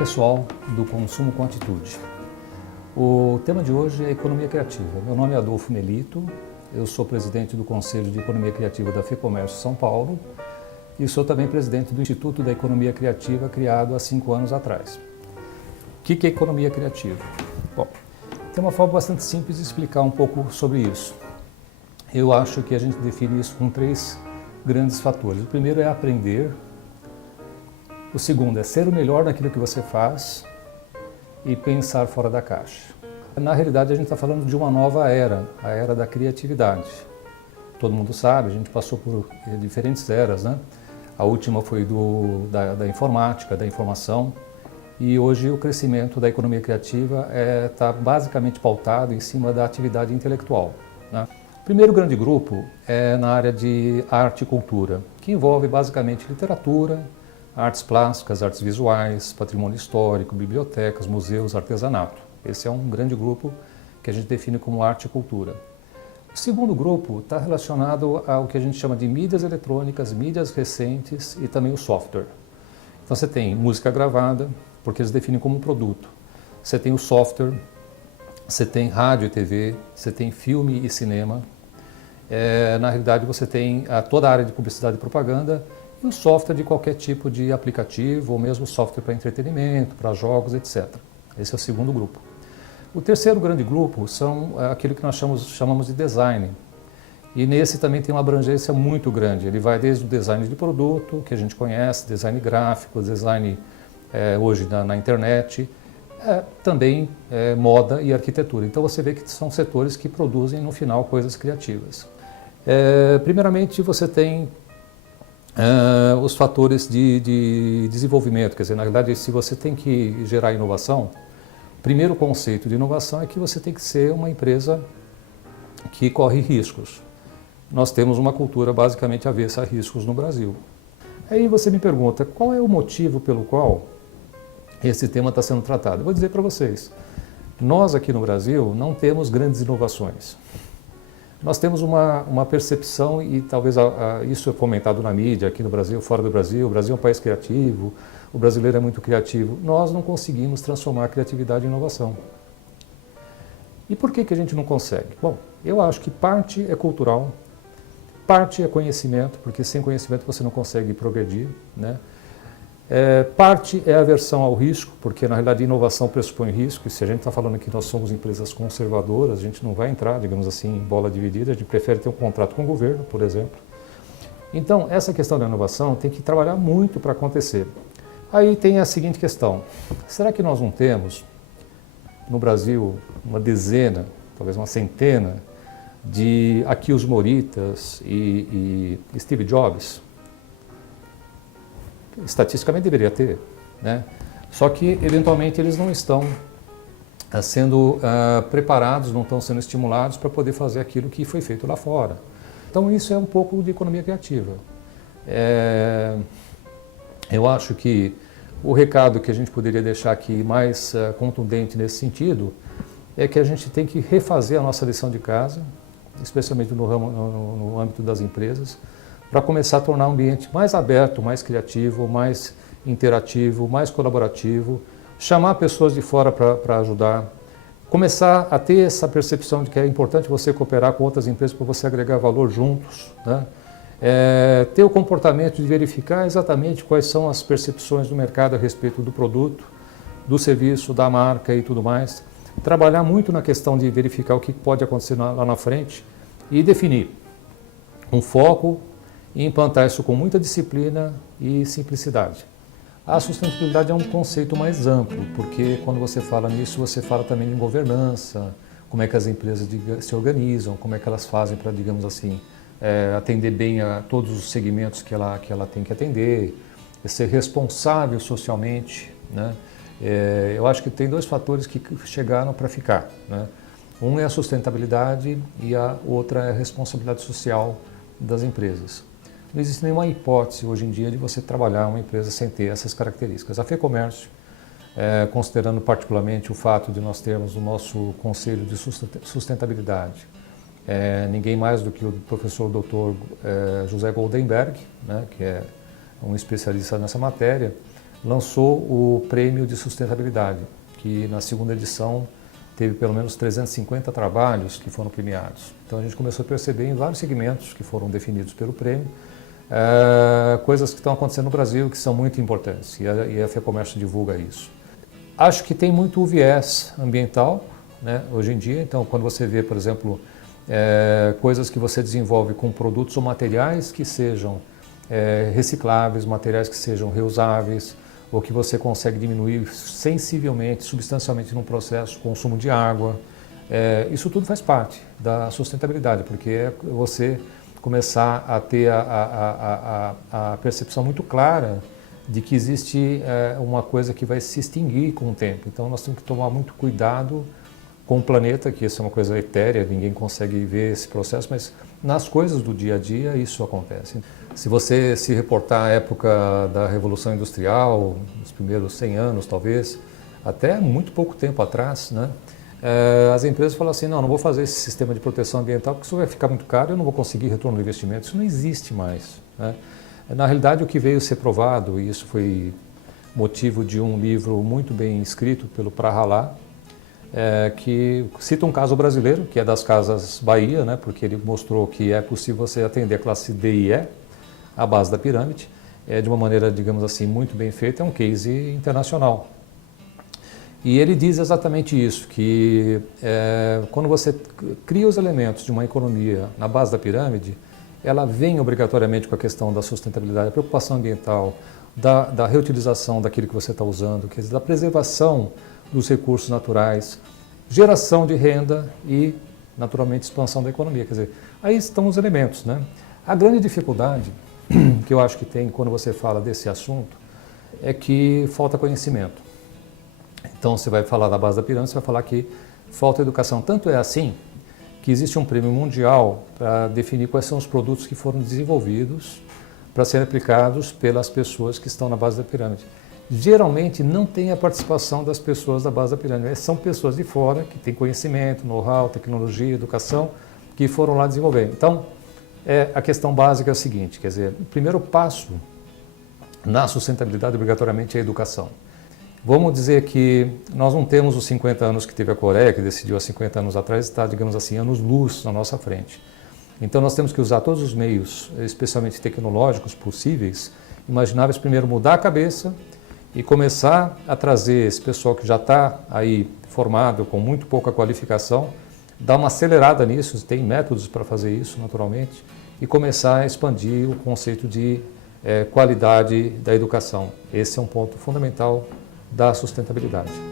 pessoal do Consumo com Atitude. O tema de hoje é economia criativa. Meu nome é Adolfo Melito, eu sou presidente do Conselho de Economia Criativa da FEComércio São Paulo e sou também presidente do Instituto da Economia Criativa, criado há 5 anos atrás. O que é economia criativa? Bom, tem uma forma bastante simples de explicar um pouco sobre isso. Eu acho que a gente define isso com 3 grandes fatores. O primeiro é aprender, o segundo é ser o melhor naquilo que você faz e pensar fora da caixa. Na realidade, a gente está falando de uma nova era, a era da criatividade. Todo mundo sabe, a gente passou por diferentes eras, né? A última foi da informática, da informação, e hoje o crescimento da economia criativa está basicamente pautado em cima da atividade intelectual, né? O primeiro grande grupo é na área de arte e cultura, que envolve basicamente literatura, artes plásticas, artes visuais, patrimônio histórico, bibliotecas, museus, artesanato. Esse é um grande grupo que a gente define como arte e cultura. O segundo grupo está relacionado ao que a gente chama de mídias eletrônicas, mídias recentes e também o software. Então você tem música gravada, porque eles definem como um produto. Você tem o software, você tem rádio e TV, você tem filme e cinema. Na realidade você tem toda a área de publicidade e propaganda, e o software de qualquer tipo de aplicativo, ou mesmo software para entretenimento, para jogos, etc. Esse é o segundo grupo. O terceiro grande grupo são aquilo que nós chamamos de design. E nesse também tem uma abrangência muito grande. Ele vai desde o design de produto, que a gente conhece, design gráfico, design hoje na internet, também moda e arquitetura. Então você vê que são setores que produzem no final coisas criativas. Primeiramente você tem os fatores de desenvolvimento, quer dizer, na verdade, se você tem que gerar inovação, o primeiro conceito de inovação é que você tem que ser uma empresa que corre riscos. Nós temos uma cultura basicamente avessa a riscos no Brasil. Aí você me pergunta, qual é o motivo pelo qual esse tema está sendo tratado? Eu vou dizer para vocês, nós aqui no Brasil não temos grandes inovações. Nós temos uma percepção, e talvez isso é comentado na mídia, aqui no Brasil, fora do Brasil. O Brasil é um país criativo, o brasileiro é muito criativo. Nós não conseguimos transformar a criatividade em inovação. E por que a gente não consegue? Bom, eu acho que parte é cultural, parte é conhecimento, porque sem conhecimento você não consegue progredir, né? Parte é aversão ao risco, porque na realidade inovação pressupõe risco, e se a gente está falando que nós somos empresas conservadoras, a gente não vai entrar, digamos assim, em bola dividida, a gente prefere ter um contrato com o governo, por exemplo. Então, essa questão da inovação tem que trabalhar muito para acontecer. Aí tem a seguinte questão, será que nós não temos, no Brasil, uma dezena, talvez uma centena, de Akio Moritas e Steve Jobs? Estatisticamente deveria ter, né? Só que eventualmente eles não estão sendo preparados, não estão sendo estimulados para poder fazer aquilo que foi feito lá fora. Então isso é um pouco de economia criativa. Eu acho que o recado que a gente poderia deixar aqui mais contundente nesse sentido é que a gente tem que refazer a nossa lição de casa, especialmente no âmbito das empresas, para começar a tornar o ambiente mais aberto, mais criativo, mais interativo, mais colaborativo, chamar pessoas de fora para ajudar, começar a ter essa percepção de que é importante você cooperar com outras empresas para você agregar valor juntos, né? Ter o comportamento de verificar exatamente quais são as percepções do mercado a respeito do produto, do serviço, da marca e tudo mais. Trabalhar muito na questão de verificar o que pode acontecer lá na frente e definir um foco e implantar isso com muita disciplina e simplicidade. A sustentabilidade é um conceito mais amplo, porque quando você fala nisso, você fala também em governança, como é que as empresas se organizam, como é que elas fazem para, digamos assim, atender bem a todos os segmentos que ela tem que atender, ser responsável socialmente, né? Eu acho que tem 2 fatores que chegaram para ficar, né? Um é a sustentabilidade e a outra é a responsabilidade social das empresas. Não existe nenhuma hipótese hoje em dia de você trabalhar uma empresa sem ter essas características. A FEComércio, considerando particularmente o fato de nós termos o nosso Conselho de Sustentabilidade, ninguém mais do que o professor Dr. José Goldenberg, né, que é um especialista nessa matéria, lançou o Prêmio de Sustentabilidade, que na segunda edição teve pelo menos 350 trabalhos que foram premiados. Então a gente começou a perceber em vários segmentos que foram definidos pelo prêmio, coisas que estão acontecendo no Brasil que são muito importantes, e a FEComércio divulga isso. Acho que tem muito o viés ambiental, né, hoje em dia. Então, quando você vê, por exemplo, coisas que você desenvolve com produtos ou materiais que sejam recicláveis, materiais que sejam reusáveis, ou que você consegue diminuir sensivelmente, substancialmente no processo, o consumo de água, isso tudo faz parte da sustentabilidade, porque é você começar a ter a percepção muito clara de que existe uma coisa que vai se extinguir com o tempo. Então nós temos que tomar muito cuidado com o planeta, que isso é uma coisa etérea, ninguém consegue ver esse processo, mas nas coisas do dia a dia isso acontece. Se você se reportar à época da Revolução Industrial, nos primeiros 100 anos talvez, até muito pouco tempo atrás, né, as empresas falam assim, não vou fazer esse sistema de proteção ambiental porque isso vai ficar muito caro e eu não vou conseguir retorno do investimento. Isso não existe mais, né? Na realidade, o que veio ser provado, e isso foi motivo de um livro muito bem escrito pelo Prahalá, que cita um caso brasileiro, que é das Casas Bahia, né, porque ele mostrou que é possível você atender a classe D e E, a base da pirâmide, de uma maneira, digamos assim, muito bem feita, é um case internacional. E ele diz exatamente isso, que quando você cria os elementos de uma economia na base da pirâmide, ela vem obrigatoriamente com a questão da sustentabilidade, da preocupação ambiental, da reutilização daquilo que você está usando, quer dizer, da preservação dos recursos naturais, geração de renda e, naturalmente, expansão da economia. Quer dizer, aí estão os elementos, né? A grande dificuldade que eu acho que tem quando você fala desse assunto é que falta conhecimento. Então, você vai falar da base da pirâmide, você vai falar que falta educação. Tanto é assim que existe um prêmio mundial para definir quais são os produtos que foram desenvolvidos para serem aplicados pelas pessoas que estão na base da pirâmide. Geralmente não tem a participação das pessoas da base da pirâmide, são pessoas de fora que têm conhecimento, know-how, tecnologia, educação, que foram lá desenvolver. Então, a questão básica é a seguinte, quer dizer, o primeiro passo na sustentabilidade obrigatoriamente é a educação. Vamos dizer que nós não temos os 50 anos que teve a Coreia, que decidiu há 50 anos atrás, está, digamos assim, anos-luz na nossa frente. Então nós temos que usar todos os meios, especialmente tecnológicos possíveis, imagináveis, primeiro mudar a cabeça e começar a trazer esse pessoal que já está aí formado, com muito pouca qualificação, dar uma acelerada nisso, tem métodos para fazer isso naturalmente, e começar a expandir o conceito de qualidade da educação. Esse é um ponto fundamental da sustentabilidade.